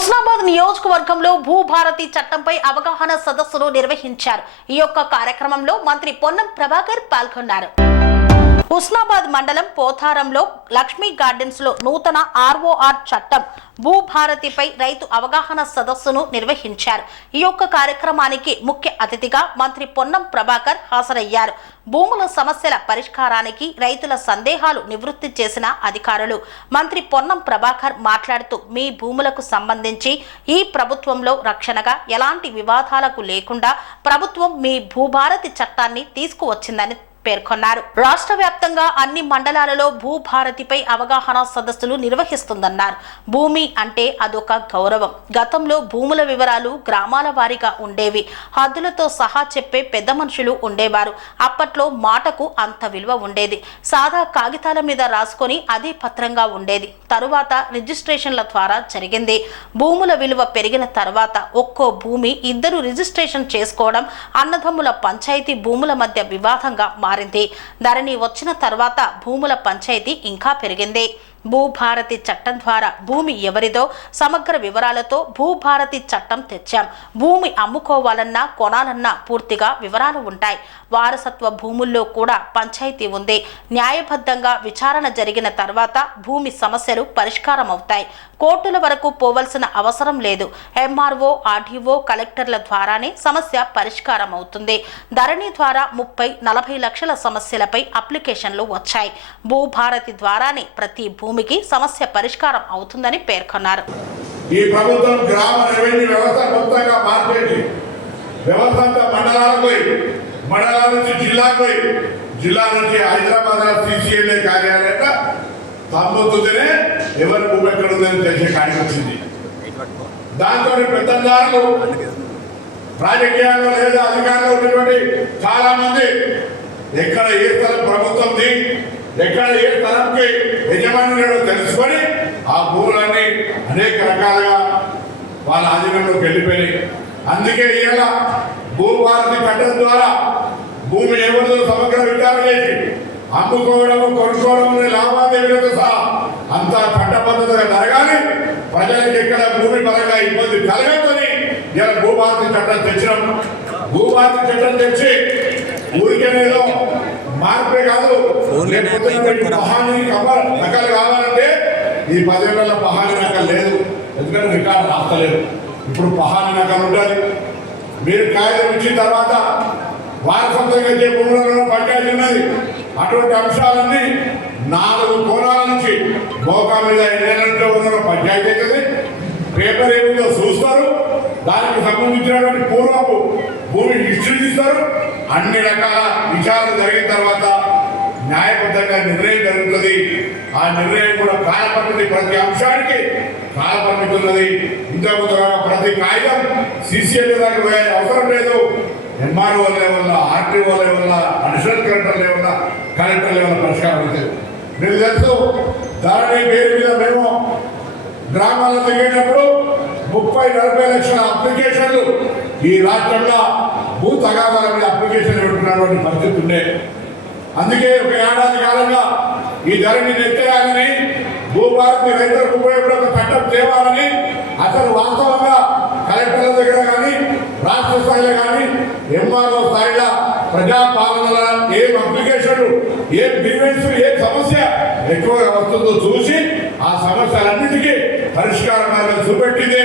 హుస్నాబాద్ నియోజకవర్గంలో భూభారతి చట్టంపై అవగాహన సదస్సును నిర్వహించారు. ఈ యొక్క కార్యక్రమంలో మంత్రి పొన్నం ప్రభాకర్ పాల్గొన్నారు. హుస్నాబాద్ మండలం పోతారంలో లక్ష్మీ గార్డెన్స్ లో నూతన ఆర్ఓఆర్ చట్టం భూభారతిపై రైతు అవగాహన సదస్సును నిర్వహించారు. ఈ యొక్క కార్యక్రమానికి ముఖ్య అతిథిగా మంత్రి పొన్నం ప్రభాకర్ హాజరయ్యారు. భూముల సమస్యల పరిష్కారానికి రైతుల సందేహాలు నివృత్తి చేసిన అధికారులు మంత్రి పొన్నం ప్రభాకర్ మాట్లాడుతూ మీ భూములకు సంబంధించి ఈ ప్రభుత్వంలో రక్షణగా ఎలాంటి వివాదాలకు లేకుండా ప్రభుత్వం మీ భూభారతి చట్టాన్ని తీసుకువచ్చిందని పేర్కొన్నారు. రాష్ట్ర వ్యాప్తంగా అన్ని మండలాలలో భూభారతిపై అవగాహన సదస్సులు నిర్వహిస్తుందన్నారు. భూమి అంటే అదొక గౌరవం. గతంలో భూముల వివరాలు గ్రామాల వారీగా ఉండేవి. హద్దులతో సహా చెప్పే పెద్ద మనుషులు ఉండేవారు. అప్పట్లో మాటకు అంత విలువ ఉండేది. సాదా కాగితాల మీద రాసుకొని అదే పత్రంగా ఉండేది. తరువాత రిజిస్ట్రేషన్ల ద్వారా జరిగింది. భూముల విలువ పెరిగిన తర్వాత ఒక్కో భూమి ఇద్దరు రిజిస్ట్రేషన్ చేసుకోవడం అన్నదమ్ముల పంచాయతీ భూముల మధ్య వివాదంగా మారింది. ధరణి వచ్చిన తర్వాత భూముల పంచాయతీ ఇంకా పెరిగింది. భూభారతి చట్టం ద్వారా భూమి ఎవరిదో సమగ్ర వివరాలతో భూభారతి చట్టం తెచ్చాం. భూమి అమ్ముకోవాలన్నా కొనాలన్నా పూర్తిగా వివరాలు ఉంటాయి. వారసత్వ భూముల్లో కూడా పంచాయతీ ఉంది. న్యాయబద్ధంగా విచారణ జరిగిన తర్వాత భూమి సమస్యలు పరిష్కారం అవుతాయి. కోర్టుల వరకు పోవలసిన అవసరం లేదు. ఎంఆర్ఓ, ఆర్డీఓ, కలెక్టర్ల ద్వారానే సమస్య పరిష్కారం అవుతుంది. ధరణి ద్వారా 30-40 లక్షల సమస్యలపై అప్లికేషన్లు వచ్చాయి. భూభారతి ద్వారానే ప్రతి భూమికి సమస్య పరిష్కారం అవుతుందని పేర్కొన్నారు. ఈ ప్రభుత్వం గ్రామ రెవెన్యూ వ్యవస్థ మొత్తంగా మార్చేసి వ్యవస్థ మండలాల నుంచి జిల్లాకు జిల్లా నుంచి హైదరాబాద్ సిసిఎల్ఏ కార్యాలయంగా తమ్ముతూనే ఎవరి భూమి ఎక్కడ ఉందని తెలిసే కార్యం వచ్చింది. దాంతో పెద్దదారులు రాజకీయాల్లో లేదా అధికారంలో ఉన్నటువంటి చాలా మంది ఎక్కడ ఏ స్థలం ప్రభుత్వంది ఎక్కడ ఏ స్థలంకి యజమాని తెలుసుకొని ఆ భూములన్నీ అనేక రకాలుగా వాళ్ళ ఆధీనంలోకి వెళ్ళిపోయినాయి. అందుకే ఇవాళ భూభారతి చట్టం ద్వారా భూమి ఎవరిదో సమగ్ర విచారణ చేసి అమ్ముకోవడము కొనుక్కోవడం లావాదేవీలతో సహా అంతా చట్టబద్ధతగా జరగాలి. ప్రజలకు ఎక్కడ భూమి పరంగా ఇబ్బంది కలగదని ఇలా భూభారతి చట్టం తెచ్చినాం. భూభారతి చట్టం తెచ్చి ఊరికేనేదో మార్పే కాదు, పహానీ నకలు కావాలంటే ఈ 10 ఏళ్ల పహానీ నకలు లేదు. ఎందుకంటే రికార్డు రాస్తలేదు. ఇప్పుడు పహానీ నకలు ఉండాలి. మీరు కాగితం ఇచ్చిన తర్వాత వారసత్వంగా ఇచ్చే భూములలో పంచాయతీ ఉన్నది. అటువంటి అంశాలన్నీ 4 కోణాల నుంచి మోకా మీద ఎన్నేళ్ళంటే ఉన్న పంచాయతీ అవుతుంది. పేపర్ ఏమిటో చూస్తారు. దానికి సంబంధించినటువంటి పూర్వపు భూమి హిస్టరీ తీస్తారు. అన్ని రకాల విచారణ జరిగిన తర్వాత న్యాయబద్ధంగా నిర్ణయం జరుగుతుంది. ఆ నిర్ణయం కూడా కాలపరిమితి, ప్రతి అంశానికి కాలపరిమితి ఉన్నది. ఇంతకు ప్రతి కాగితం సిసిఎల్ దాకా పోయే అవసరం లేదు. MRO level, RTO level, additional collector level, collector level పరిష్కారం అవుతుంది. మీకు తెలుసు, ధరణి పేరు మీద మేము గ్రామాల్లో తిరిగేటప్పుడు 30-40 లక్షల అప్లికేషన్లు ఈ రాష్ట్రంలో భూ తగాదాల మీద అప్లికేషన్లు పెట్టుకున్నటువంటి పరిస్థితి ఉండే. అందుకే ఒక ఏడాది కాలంగా ఈ ధరణి ఎత్తేయాలని, భూభారతి రైతులకు ఉపయోగపడే చట్టం తేవాలని అసలు వాస్తవంగా కలెక్టర్ల దగ్గర కానీ రాష్ట్ర స్థాయిలో కానీ ఎంఆర్ఓ స్థాయిలో ప్రజాపాలనల ఏం అప్లికేషన్లు, ఏం గ్రీవెన్స్, ఏ సమస్య ఎక్కువగా వస్తుందో చూసి ఆ సమస్యలన్నిటికీ పరిష్కార మార్గాలు చూపెట్టిందే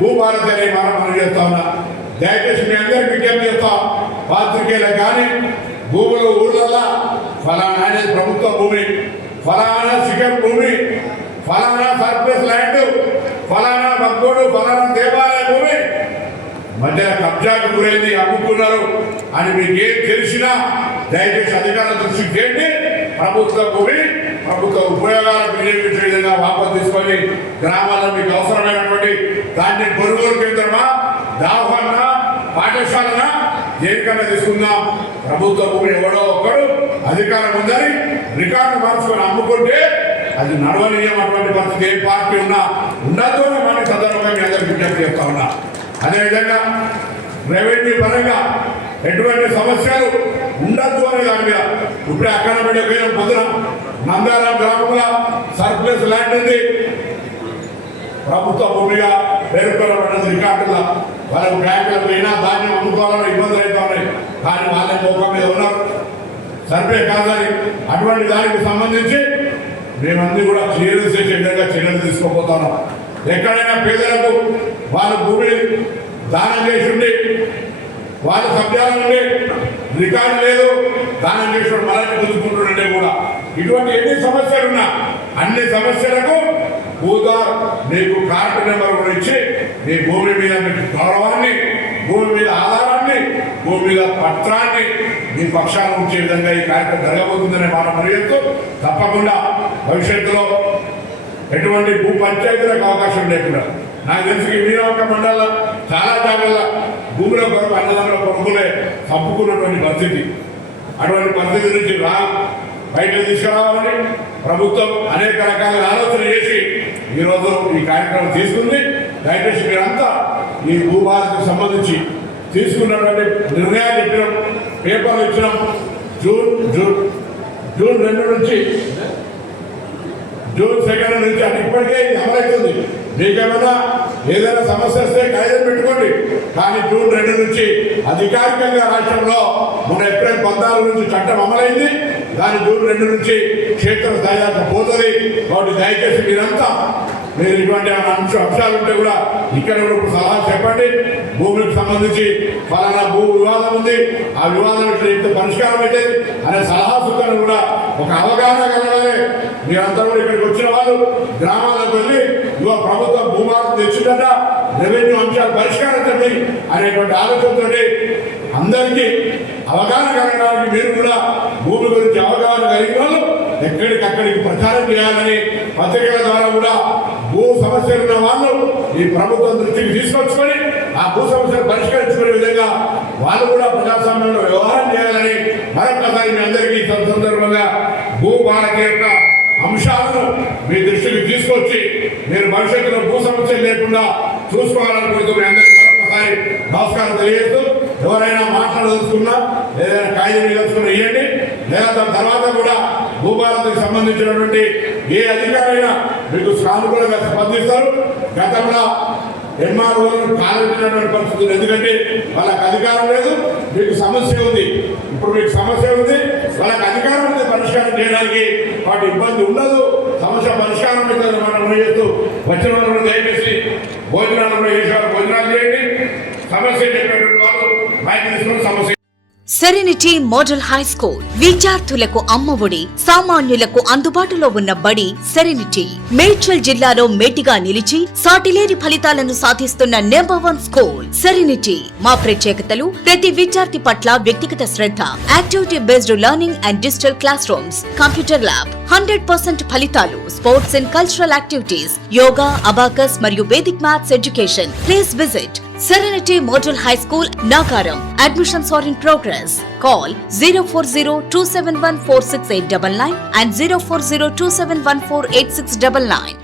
భూభారతి అనే మనం చేస్తా ఉన్నా. దయచేసి మీ అందరికీ విజ్ఞప్తి చేస్తాం. పాత్రికేయులకు కానీ భూములు ఊళ్ళల్లో ఫలానా అనేది ప్రభుత్వ భూమి, ఫలానా సిగర్ భూమి, ఫలానా సర్ప్లస్ ల్యాండ్, ఫలానా మగ్గోడు, ఫలానా దేవాలయ భూమి మధ్యలో కబ్జాకు గురైంది, అమ్ముకున్నారు అని మీకు ఏం తెలిసినా దయచేసి అధికారుల దృష్టికి చేయండి. ప్రభుత్వ భూమి ప్రభుత్వ ఉపయోగాలకు వినియోగించే విధంగా వాపసు తీసుకొని గ్రామాల్లో మీకు అవసరమైనటువంటి దాన్ని కొనుగోలు కేంద్రమా, దావన్నా, పాఠశాలనా దేనికన్నా తీసుకుందాం. ప్రభుత్వ భూమి ఎవడో ఒక్కడు అధికారం ఉందని రికార్డు మార్చుకొని అమ్ముకుంటే అది నడవనీయం. అటువంటి పరిస్థితి ఏ పార్టీ ఉన్నా ఉండదు. మనకి సందర్భంగా మీ అందరికీ విజ్ఞప్తి చేస్తా ఉన్నా. అదేవిధంగా రెవెన్యూ పరంగా ఎటువంటి సమస్యలు ఉండద్దు అనే దాని మీద ఇప్పుడే అక్కడ పోయిన పొద్దున నందారం గ్రామంలో సర్ప్లస్ ల్యాండ్ ఉంది, ప్రభుత్వ భూమిగా పేర్కొనబడిన రికార్డుల వాళ్ళకు బ్యాంకులకు పోయినా ధాన్యం అమ్ముకోవాలని ఇబ్బందులు అయితే ఉన్నాయి. కానీ వాళ్ళ మోకం మీద ఉన్నారు సర్వే కాదని. అటువంటి దానికి సంబంధించి మేమందరూ కూడా క్లియరెన్స్ చేసే విధంగా చర్యలు తీసుకోబోతున్నాం. ఎక్కడైనా పేదలకు వాళ్ళ భూమిని దానం చేసి ఉండి వాళ్ళ కబ్జాల నుండి రికార్డు లేదు, దానం చేసి మళ్ళీ పుంజుకుంటుండే కూడా ఇటువంటి ఎన్ని సమస్యలున్నా అన్ని సమస్యలకు భూదార్ నీకు కార్డు నెంబర్ కూడా ఇచ్చి నీ భూమి మీద మీకు గౌరవాన్ని, భూమి మీద ఆధారాన్ని, భూమి మీద పత్రాన్ని మీ పక్షాన ఉంచే విధంగా ఈ కార్యక్రమం జరగబోతుందనే మాట మరియు తప్పకుండా భవిష్యత్తులో ఎటువంటి భూ పంచాయతీలకు అవకాశం లేకుండా నాకు తెలిసి మీరు ఒక మండలంలో చాలా జాగాల్లో భూముల కొరకు అన్నదమ్ముల కొనుక్కునే తప్పుకున్నటువంటి పరిస్థితి. అటువంటి పరిస్థితి నుంచి బయటకు తీసుకురావాలని ప్రభుత్వం అనేక రకాల ఆలోచన చేసి ఈరోజు ఈ కార్యక్రమం తీసుకుంది. దయచేసి మీరంతా ఈ భూభారతికి సంబంధించి తీసుకున్నటువంటి నిర్ణయాలు చెప్పినాం, పేపర్లు ఇచ్చినాం. జూన్ 2 నుంచి జూన్ 2 నుంచి అది ఇప్పటికే అమలవుతుంది. మీకేమైనా ఏదైనా సమస్య వస్తే కాగితం పెట్టుకోండి. కానీ జూన్ 2 నుంచి అధికారికంగా రాష్ట్రంలో మన ఏప్రిల్ 14 నుంచి చట్టం అమలైంది. దాని జూన్ 2 నుంచి క్షేత్ర స్థాయి దాకా పోతుంది. కాబట్టి దయచేసి మీరంతా మీరు ఇటువంటి అంశాలు ఉంటే కూడా ఇక్కడ కూడా సలహా చెప్పండి. భూమికి సంబంధించి ఫలానా భూ వివాదం ఉంది, ఆ వివాదం ఇట్లా పరిష్కారం అయితే అనే సలహా సూచనలు కూడా ఒక అవగాహన కలగాలి. మీరంతా కూడా ఇక్కడికి వచ్చిన వాళ్ళు గ్రామాలకు వెళ్ళి ఇవో ప్రభుత్వం భూభారతి తెచ్చిందట, రెవెన్యూ అంశాలు పరిష్కరించండి అనేటువంటి ఆలోచనతోటి అందరికీ అవగాహన కలగడానికి మీరు కూడా భూమి గురించి అవగాహన కలిగిన వాళ్ళు ఎక్కడికక్కడికి ప్రచారం చేయాలని పత్రికల ద్వారా కూడా భూ సమస్యలు ఉన్న వాళ్ళు ఈ ప్రభుత్వం దృష్టికి తీసుకొచ్చుకొని ఆ భూ సమస్యలు పరిష్కరించుకునే విధంగా వాళ్ళు కూడా ప్రజాస్వామ్యంలో వ్యవహారం చేయాలని మరొకసారి మీ అందరికీ సందర్భంగా భూ భారతి యొక్క అంశాలను మీ దృష్టికి తీసుకొచ్చి మీరు భవిష్యత్తులో భూ సమస్యలు లేకుండా చూసుకోవాలనుకుంటూ మీ అందరికీ మరొకసారి నమస్కారం తెలియజేస్తూ ఎవరైనా మాట్లాడదలుచుకున్నా ఏదైనా కాగితం తెలుసుకుని ఇవ్వండి. లేదా దాని తర్వాత కూడా భూభారతికి సంబంధించినటువంటి ఏ అధికారైనా మీకు సానుకూలంగా స్పందిస్తారు. గతంలో ఎంఆర్ఓలను కాలబెట్టినటువంటి పరిస్థితులు, ఎందుకంటే వాళ్ళకి అధికారం లేదు, మీకు సమస్య ఉంది. ఇప్పుడు మీకు సమస్య ఉంది, వాళ్ళకి అధికారం ఉంది పరిష్కారం చేయడానికి. వాటి ఇబ్బంది ఉండదు, సమస్య పరిష్కారం అవుతుంది. మనం చేస్తూ వచ్చిన వాళ్ళు దయచేసి భోజనాలు చేసేవారు భోజనాలు చేయండి. సమస్య చెప్పేటువంటి వాళ్ళు బయట తీసుకుని సమస్య. సెరెనిటీ మోడల్ హై స్కూల్ విద్యార్థులకు అమ్మఒడి, సామాన్యులకు అందుబాటులో ఉన్న బడి సెరెనిటీ. మేడ్చల్ జిల్లాలో మేటిగా నిలిచి సాటిలేని ఫలితాలను సాధిస్తున్న #1 స్కూల్ సెరెనిటీ. మా ప్రత్యేకతలు ప్రతి విద్యార్థి పట్ల వ్యక్తిగత శ్రద్ధ, activity based learning and digital classrooms, computer lab, 100% ఫలితాలు, sports and cultural activities, yoga, abacus మరియు Vedic maths education. Please visit Serenity Model High School, Nagaram. Admissions are in progress. Call 040-271-46899 and 040-271-48699.